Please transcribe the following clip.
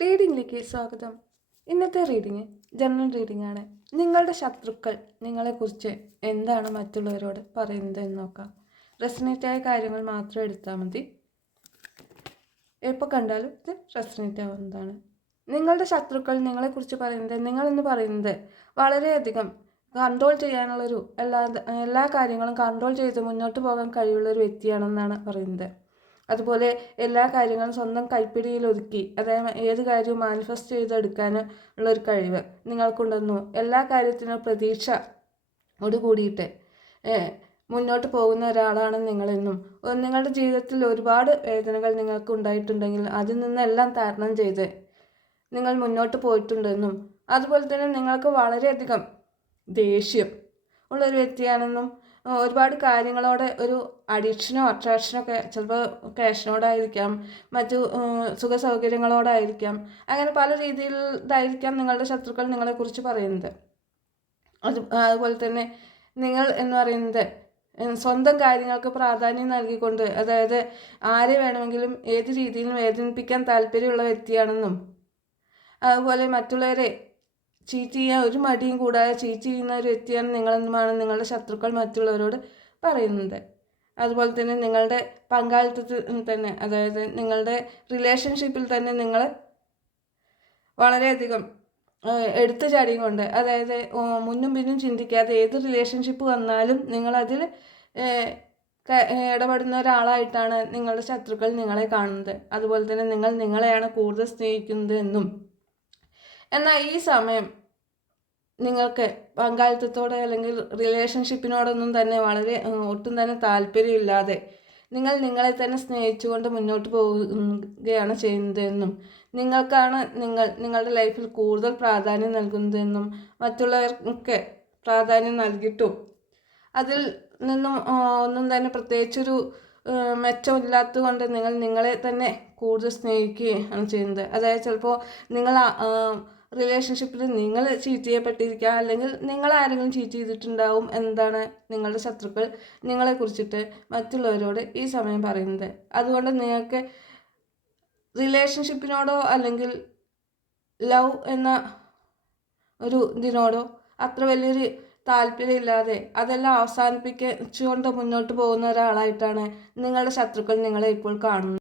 റീഡിങ്ങിലേക്ക് സ്വാഗതം. ഇന്നത്തെ reading general reading ആണ്. നിങ്ങളുടെ ശത്രുക്കൾ നിങ്ങളെക്കുറിച്ച് എന്താണ് മറ്റുള്ളവരോട് പറയുന്നത് എന്ന് നോക്കാം. റെസനേറ്റായ കാര്യങ്ങൾ മാത്രം എടുത്താൽ മതി. എപ്പോൾ കണ്ടാലും ഇത് റെസനേറ്റ് ആവുന്നതാണ്. നിങ്ങളുടെ ശത്രുക്കൾ നിങ്ങളെക്കുറിച്ച് പറയുന്നത്, നിങ്ങളെന്ന് പറയുന്നത് വളരെയധികം കൺട്രോൾ ചെയ്യാനുള്ളൊരു എല്ലാ കാര്യങ്ങളും കൺട്രോൾ ചെയ്ത് മുന്നോട്ട് പോകാൻ കഴിവുള്ളൊരു വ്യക്തിയാണെന്നാണ് പറയുന്നത്. അതുപോലെ എല്ലാ കാര്യങ്ങളും സ്വന്തം കൈപ്പിടിയിൽ ഒതുക്കി, അതായത് ഏത് കാര്യവും മാനിഫെസ്റ്റ് ചെയ്തെടുക്കാൻ ഉള്ളൊരു കഴിവ് നിങ്ങൾക്കുണ്ടെന്നു, എല്ലാ കാര്യത്തിനും പ്രതീക്ഷയോട് കൂടിയിട്ട് മുന്നോട്ട് പോകുന്ന ഒരാളാണ് നിങ്ങളെന്നും, നിങ്ങളുടെ ജീവിതത്തിൽ ഒരുപാട് വേദനകൾ നിങ്ങൾക്ക് ഉണ്ടായിട്ടുണ്ടെങ്കിൽ അതിൽ നിന്നെല്ലാം തരണം ചെയ്ത് നിങ്ങൾ മുന്നോട്ട് പോയിട്ടുണ്ടെന്നും, അതുപോലെ തന്നെ നിങ്ങൾക്ക് വളരെയധികം ദേഷ്യം ഉള്ളൊരു വ്യക്തിയാണെന്നും, ഒരുപാട് കാര്യങ്ങളോടെ ഒരു അഡിക്ഷനോ അട്രാക്ഷനോ ഒക്കെ ചിലപ്പോൾ ക്യാഷിനോടായിരിക്കാം, മറ്റു സുഖ സൗകര്യങ്ങളോടായിരിക്കാം, അങ്ങനെ പല രീതിയിലായിരിക്കാം നിങ്ങളുടെ ശത്രുക്കൾ നിങ്ങളെക്കുറിച്ച് പറയുന്നത്. അതുപോലെ തന്നെ നിങ്ങൾ എന്ന് പറയുന്നത് സ്വന്തം കാര്യങ്ങൾക്ക് പ്രാധാന്യം നൽകിക്കൊണ്ട്, അതായത് ആരെ വേണമെങ്കിലും ഏത് രീതിയിലും വേദനിപ്പിക്കാൻ താല്പര്യമുള്ള വ്യക്തിയാണെന്നും, അതുപോലെ മറ്റുള്ളവരെ ചീറ്റ് ചെയ്യാൻ ഒരു മടിയും കൂടാതെ ചീറ്റ് ചെയ്യുന്ന ഒരു വ്യക്തിയാണ് നിങ്ങളെന്നുമാണ് നിങ്ങളുടെ ശത്രുക്കൾ മറ്റുള്ളവരോട് പറയുന്നത്. അതുപോലെ തന്നെ നിങ്ങളുടെ പങ്കാളിത്തത്തിൽ തന്നെ, അതായത് നിങ്ങളുടെ റിലേഷൻഷിപ്പിൽ തന്നെ നിങ്ങൾ വളരെയധികം എടുത്തു ചാടിയും കൊണ്ട്, അതായത് മുന്നും പിന്നും ചിന്തിക്കാതെ ഏത് റിലേഷൻഷിപ്പ് വന്നാലും നിങ്ങളതിൽ ഇടപെടുന്ന ഒരാളായിട്ടാണ് നിങ്ങളുടെ ശത്രുക്കൾ നിങ്ങളെ കാണുന്നത്. അതുപോലെ തന്നെ നിങ്ങൾ നിങ്ങളെയാണ് കൂടുതൽ സ്നേഹിക്കുന്നത് എന്നും, എന്നാൽ ഈ സമയം നിങ്ങൾക്ക് പങ്കാളിത്തത്തോടെ അല്ലെങ്കിൽ റിലേഷൻഷിപ്പിനോടൊന്നും തന്നെ ഒട്ടും തന്നെ താല്പര്യമില്ലാതെ നിങ്ങൾ നിങ്ങളെ തന്നെ സ്നേഹിച്ചുകൊണ്ട് മുന്നോട്ട് പോവുകയാണ് ചെയ്യുന്നതെന്നും, നിങ്ങൾക്കാണ് നിങ്ങളുടെ ലൈഫിൽ കൂടുതൽ പ്രാധാന്യം നൽകുന്നതെന്നും, മറ്റുള്ളവർക്ക് പ്രാധാന്യം നൽകിയിട്ടും അതിൽ നിന്നും ഒന്നും തന്നെ പ്രത്യേകിച്ചൊരു മെച്ചമില്ലാത്തത് കൊണ്ട് നിങ്ങൾ നിങ്ങളെ തന്നെ കൂടുതൽ സ്നേഹിക്കുകയാണ് ചെയ്യുന്നത്. അതായത് ചിലപ്പോൾ നിങ്ങൾ റിലേഷൻഷിപ്പിൽ നിങ്ങൾ ചീറ്റ് ചെയ്യപ്പെട്ടിരിക്കുക, അല്ലെങ്കിൽ നിങ്ങളാരെങ്കിലും ചീറ്റ് ചെയ്തിട്ടുണ്ടാവും എന്താണ് നിങ്ങളുടെ ശത്രുക്കൾ നിങ്ങളെ കുറിച്ചിട്ട് മറ്റുള്ളവരോട് ഈ സമയം പറയുന്നത്. അതുകൊണ്ട് നിങ്ങൾക്ക് റിലേഷൻഷിപ്പിനോടോ അല്ലെങ്കിൽ ലവ് എന്ന ഒരു ഇതിനോടോ അത്ര വലിയൊരു താല്പര്യമില്ലാതെ അതെല്ലാം അവസാനിപ്പിച്ചുകൊണ്ട് മുന്നോട്ട് പോകുന്ന ഒരാളായിട്ടാണ് നിങ്ങളുടെ ശത്രുക്കൾ നിങ്ങളെ ഇപ്പോൾ കാണുന്നത്.